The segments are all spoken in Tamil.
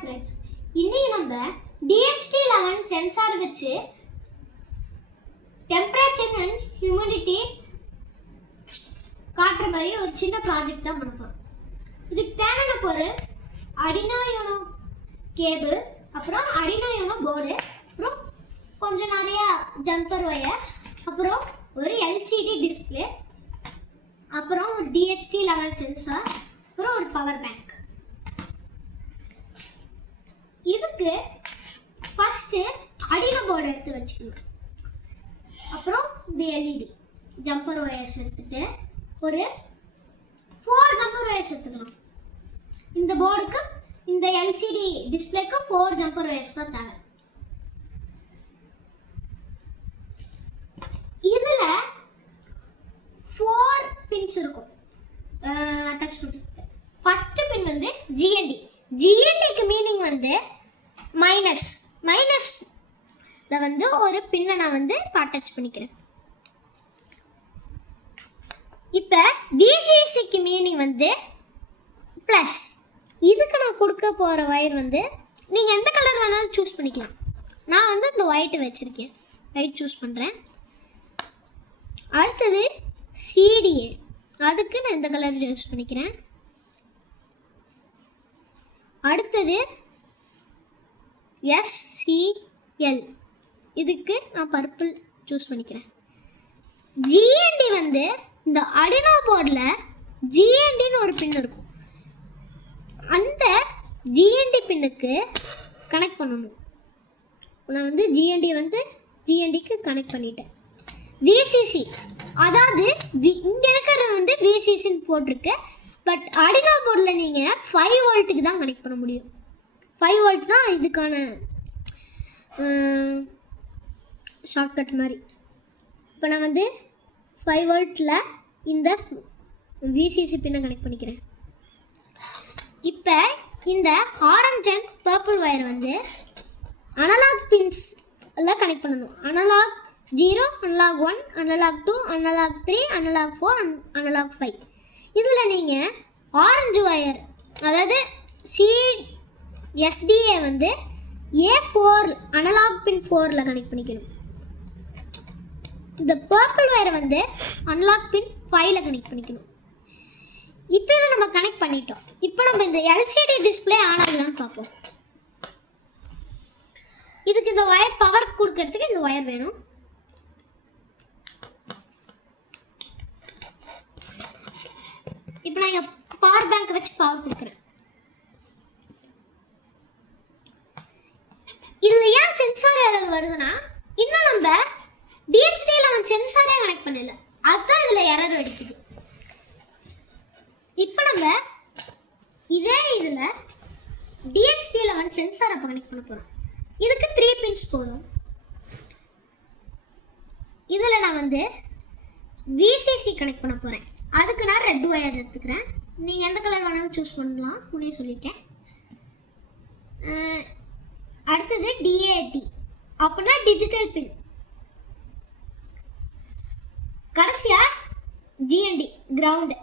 ஃப்ரெண்ட்ஸ், இன்னைக்கு நம்ம DHT11 சென்சார் வச்சு டெம்பரேச்சர் அண்ட் ஹியூமிடிட்டி காட்டுற மாதிரி ஒரு சின்ன ப்ராஜெக்ட் தான் பண்ண போகிறோம். இதுக்கு தேவையான பொருள் Arduino Uno கேபிள், அப்புறம் Arduino Uno போர்டு, அப்புறம் கொஞ்சம் நிறைய ஜம்பர் ஒயர், அப்புறம் ஒரு LCD டிஸ்பிளே, அப்புறம் ஒரு DHT11 சென்சார், அப்புறம் ஒரு பவர் பேங்க். இதுக்கு ஃபஸ்ட்டு Arduino போர்டு எடுத்து வச்சுக்கணும். அப்புறம் இந்த LED ஜம்பர் ஒயர்ஸ் எடுத்துட்டு ஒரு 4 ஜம்பர் ஒயர்ஸ் எடுத்துக்கணும். இந்த போர்டுக்கு இந்த LCD டிஸ்பிளேக்கு 4 ஜம்பர் ஒயர்ஸ் தான் தேவை. இதுல 4 பின்ஸ் இருக்கும். டச் பண்ணி ஃபர்ஸ்ட் பின் வந்து GND. GNDக்கு மீனிங் வந்து மைனஸ்ல வந்து ஒரு பின்னை நான் வந்து அட்டாச் பண்ணிக்கிறேன். இப்போ VCCக்கு மீனிங் வந்து ப்ளஸ். இதுக்கு நான் கொடுக்க போகிற ஒயர் வந்து நீங்கள் எந்த கலர் வேணாலும் சூஸ் பண்ணிக்கலாம். நான் வந்து இந்த ஒயிட் வச்சுருக்கேன், ஒயிட் சூஸ் பண்ணுறேன். அடுத்தது CDA, அதுக்கு நான் இந்த கலர் யூஸ் பண்ணிக்கிறேன். அடுத்தது SCL, இதுக்கு நான் பர்பிள் சூஸ் பண்ணிக்கிறேன். GND வந்து இந்த Arduino போர்டில் GNDன்னு ஒரு பின் இருக்கும். அந்த GND பின்னுக்கு கனெக்ட் பண்ணணும். நான் வந்து GNDக்கு கனெக்ட் பண்ணிட்டேன். VCC, அதாவது இங்கே இருக்கிறது வந்து VCCன்னு போட்டிருக்கு. பட் Arduino போர்டில் நீங்கள் 5 வோல்ட்டுக்கு தான் கனெக்ட் பண்ண முடியும். 5 வோல்ட் தான் இதுக்கான ஷார்ட்கட் மாதிரி. இப்போ நான் வந்து 5 வோல்ட்டில் இந்த VCC பின்னை கனெக்ட் பண்ணிக்கிறேன். இப்போ இந்த ஆரஞ்ச் அண்ட் பர்பிள் ஒயர் வந்து அனலாக் பின்ஸ் எல்லாம் கனெக்ட் பண்ணணும். Analog 0, analog 1, analog 2, analog 3, analog 4, analog 5. இதில் நீங்கள் ஆரஞ்சு ஒயர், அதாவது SDA வந்து A4 அனலாக் பின் 4ல் கனெக்ட் பண்ணிக்கணும். இந்த பர்பிள் ஒயரை வந்து அனலாக் பின் 5ல் கனெக்ட் பண்ணிக்கணும். இப்போ இதை நம்ம கனெக்ட் பண்ணிட்டோம். இப்போ நம்ம இந்த LCD டிஸ்பிளே ஆன் ஆகுதான்னு பார்ப்போம். இதுக்கு இந்த ஒயர் பவர் கொடுக்கறதுக்கு இந்த ஒயர் வேணும். இப்போ நான் இங்கே பவர் பேங்க் வச்சு பவர் கொடுக்குறேன். இதில் ஏன் சென்சார் எரர் வருதுன்னா, இன்னும் நம்ம DHT11 சென்சாரே கனெக்ட் பண்ணல, அதுதான் இதில் எரர் அடிக்குது. இப்போ நம்ம இதே இதில் DHT11 சென்சாரை இப்போ கனெக்ட் பண்ண போகிறோம். இதுக்கு 3 பின்ஸ் போதும். இதில் நான் வந்து VCC கனெக்ட் பண்ண போகிறேன். அதுக்கு நான் ரெட் ஒயர் எடுத்துக்கிறேன். நீங்கள் எந்த கலர் வேணாலும் சூஸ் பண்ணலாம், முன்னே சொல்லிட்டேன். அடுத்தது DAT, அப்படின்னா டிஜிட்டல் பின். கடைசியாக GND கிரவுண்டு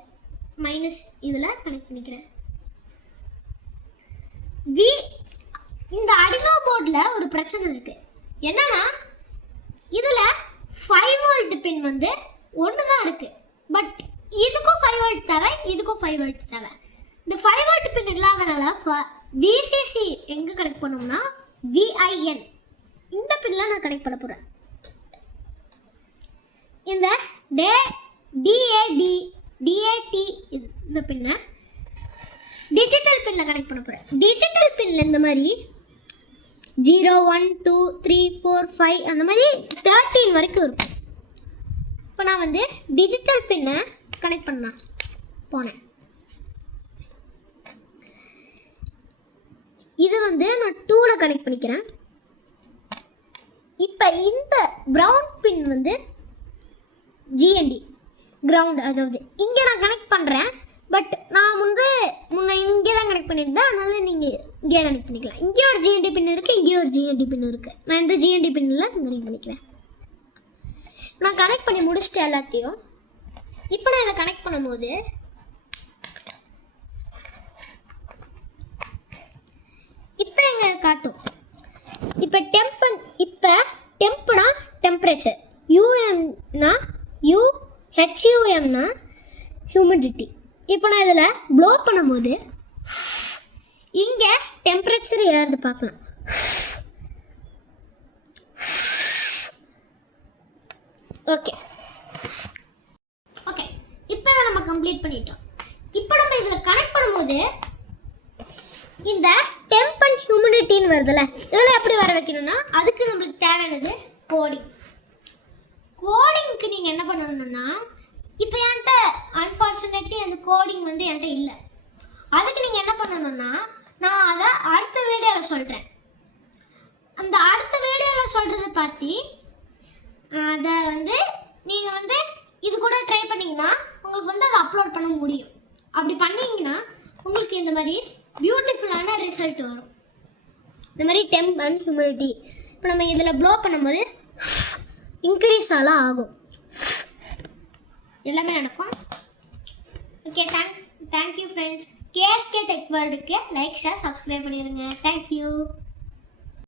மைனஸ் இதில் கனெக்ட் பண்ணிக்கிறேன். இந்த Arduino போர்டில் ஒரு பிரச்சனை இருக்குது. என்னன்னா, இதில் 5 வோல்ட் பின் வந்து ஒன்று தான் இருக்குது. பட் இதுக்கும் 5 வோல்ட் தேவை, இதுக்கும் 5 வோல்ட் தேவை. இந்த 5 வோல்ட் பின் இல்லாதனால VCC எங்கே கனெக்ட் பண்ணோம்னா VIN, இந்த பின்னில் நான் கனெக்ட் பண்ண போகிறேன். இந்த DAT இந்த பின்னை டிஜிட்டல் பின்னில் கனெக்ட் பண்ண போகிறேன். டிஜிட்டல் பின்னில் இந்த மாதிரி 0, 1, 2, 3, 4, 5 அந்த மாதிரி 13 வரைக்கும் இருக்கும். இப்போ நான் வந்து டிஜிட்டல் பின்னை கனெக்ட் பண்ண போனேன். இது வந்து நான் 2ல் கனெக்ட் பண்ணிக்கிறேன். இப்போ இந்த கிரவுண்ட் பின் வந்து GND கிரவுண்ட், அதாவது இங்கே நான் கனெக்ட் பண்ணுறேன். பட் நான் முன்ன இங்கே தான் கனெக்ட் பண்ணியிருந்தேன், அதனால் நீங்கள் இங்கே கனெக்ட் பண்ணிக்கலாம். இங்கே ஒரு GND பின் இருக்குது, இங்கே ஒரு GND பின் இருக்குது. நான் இந்த GND பின்னில் கனெக்ட் பண்ணிக்கிறேன். நான் கனெக்ட் பண்ணி முடிச்சிட்டேன் எல்லாத்தையும். இப்போ நான் இதை கனெக்ட் பண்ணும்போது இப்போ இப்போ டெம்ப்னா டெம்பரேச்சர், யூஎம்னா ஹெச்யூஎம்னா ஹியூமிடிட்டி. இப்போ நான் இதில் ப்ளோ பண்ணும்போது இங்கே டெம்பரேச்சர் ஏறுது பார்க்கலாம். ஓகே ஓகே இப்போ இதை நம்ம கம்ப்ளீட் பண்ணிட்டோம். இப்போ நம்ம இதில் கனெக்ட் பண்ணும்போது இந்த டெம்ப் அண்ட் ஹியூமிடிட்டின்னு வருதுல்ல, இதெல்லாம் எப்படி வர வைக்கணும்னா அதுக்கு நம்மளுக்கு தேவையானது கோடிங்க்கு நீங்கள் என்ன பண்ணணும்னா, இப்போ என்கிட்ட அன்ஃபார்ச்சுனேட்லி அந்த கோடிங் வந்து என்கிட்ட இல்லை. அதுக்கு நீங்கள் என்ன பண்ணணும்னா, நான் அதை அடுத்த வீடியோவில் சொல்கிறேன். அந்த அடுத்த வீடியோவில் சொல்கிறத பார்த்து அதை வந்து நீங்கள் வந்து இது கூட ட்ரை பண்ணிங்கன்னா உங்களுக்கு வந்து அதை அப்லோட் பண்ண முடியும். அப்படி பண்ணிங்கன்னா உங்களுக்கு இந்த மாதிரி பியூட்டிஃபுல்லான ரிசல்ட் வரும். இந்த மாதிரி டெம்ப் அண்ட் ஹியூமிடிட்டி இப்போ நம்ம இதில் ப்ளோ பண்ணும்போது இன்க்ரீஸ் ஆகும், எல்லாமே நடக்கும். Okay, thank you friends. KSK tech வேர்ல்டுக்கு லைக் ஷேர் சப்ஸ்கிரைப் பண்ணிடுங்க. தேங்க்யூ.